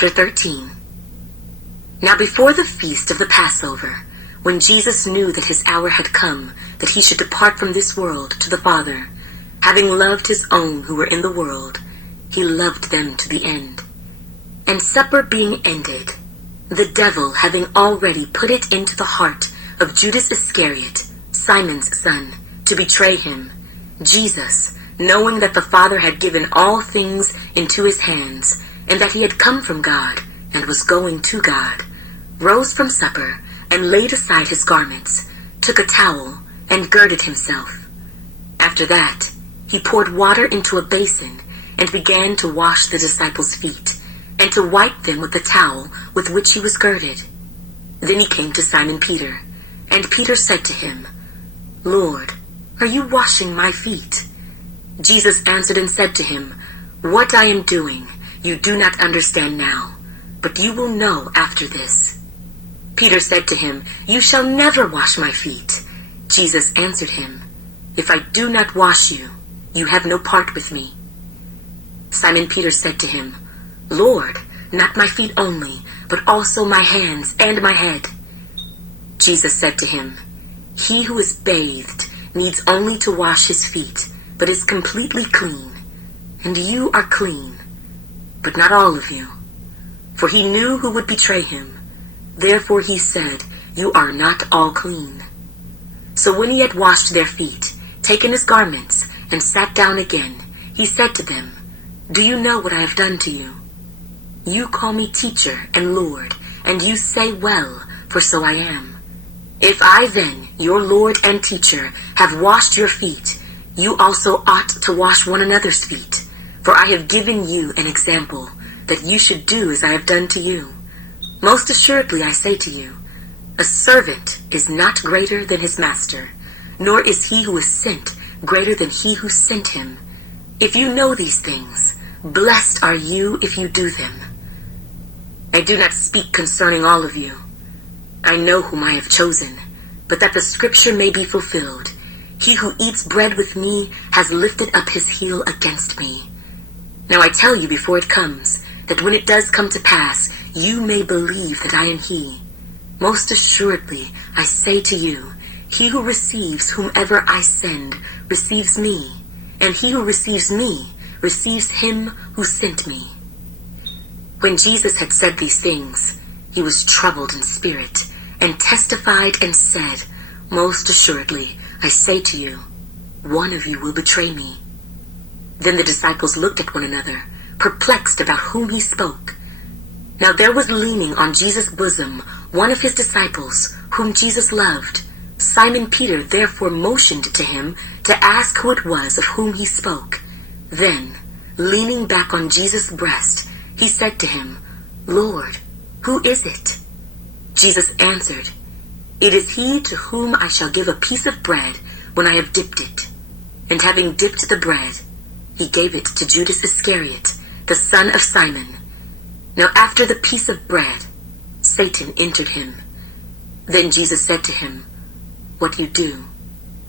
Chapter 13. Now before the feast of the Passover, when Jesus knew that his hour had come, that he should depart from this world to the Father, having loved his own who were in the world, he loved them to the end. And supper being ended, the devil having already put it into the heart of Judas Iscariot, Simon's son, to betray him, Jesus, knowing that the Father had given all things into his hands, and that he had come from God, and was going to God, rose from supper, and laid aside his garments, took a towel, and girded himself. After that, he poured water into a basin, and began to wash the disciples' feet, and to wipe them with the towel with which he was girded. Then he came to Simon Peter, and Peter said to him, Lord, are you washing my feet? Jesus answered and said to him, What I am doing you do not understand now, but you will know after this. Peter said to him, You shall never wash my feet. Jesus answered him, If I do not wash you, you have no part with me. Simon Peter said to him, Lord, not my feet only, but also my hands and my head. Jesus said to him, He who is bathed needs only to wash his feet, but is completely clean. And you are clean, but not all of you. For he knew who would betray him. Therefore he said, You are not all clean. So when he had washed their feet, taken his garments, and sat down again, he said to them, Do you know what I have done to you? You call me teacher and Lord, and you say well, for so I am. If I then, your Lord and teacher, have washed your feet, you also ought to wash one another's feet. For I have given you an example, that you should do as I have done to you. Most assuredly I say to you, a servant is not greater than his master, nor is he who is sent greater than he who sent him. If you know these things, blessed are you if you do them. I do not speak concerning all of you. I know whom I have chosen, but that the scripture may be fulfilled. He who eats bread with me has lifted up his heel against me. Now I tell you before it comes, that when it does come to pass, you may believe that I am he. Most assuredly, I say to you, he who receives whomever I send receives me, and he who receives me receives him who sent me. When Jesus had said these things, he was troubled in spirit, and testified and said, Most assuredly, I say to you, one of you will betray me. Then the disciples looked at one another, perplexed about whom he spoke. Now there was leaning on Jesus' bosom one of his disciples, whom Jesus loved. Simon Peter therefore motioned to him to ask who it was of whom he spoke. Then, leaning back on Jesus' breast, he said to him, Lord, who is it? Jesus answered, It is he to whom I shall give a piece of bread when I have dipped it. And having dipped the bread, he gave it to Judas Iscariot, the son of Simon. Now after the piece of bread, Satan entered him. Then Jesus said to him, What you do,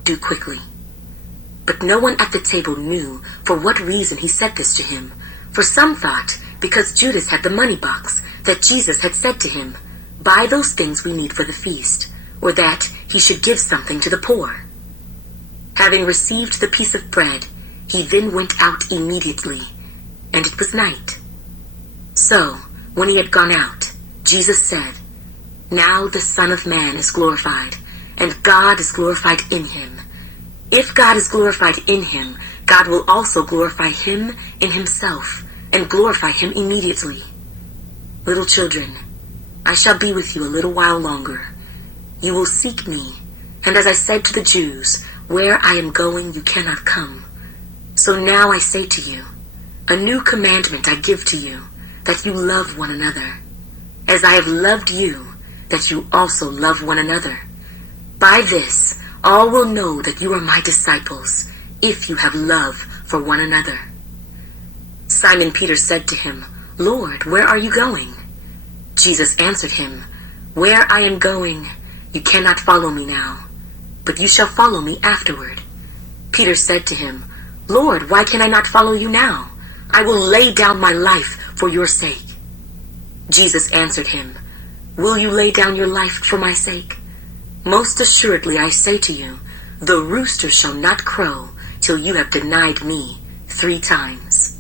do quickly. But no one at the table knew for what reason he said this to him. For some thought, because Judas had the money box, that Jesus had said to him, Buy those things we need for the feast, or that he should give something to the poor. Having received the piece of bread, he then went out immediately, and it was night. So, when he had gone out, Jesus said, Now the Son of Man is glorified, and God is glorified in him. If God is glorified in him, God will also glorify him in himself, and glorify him immediately. Little children, I shall be with you a little while longer. You will seek me, and as I said to the Jews, Where I am going you cannot come. So now I say to you, a new commandment I give to you, that you love one another. As I have loved you, that you also love one another. By this, all will know that you are my disciples, if you have love for one another. Simon Peter said to him, Lord, where are you going? Jesus answered him, Where I am going, you cannot follow me now, but you shall follow me afterward. Peter said to him, Lord, why can I not follow you now? I will lay down my life for your sake. Jesus answered him, "Will you lay down your life for my sake? Most assuredly I say to you, the rooster shall not crow till you have denied me 3 times.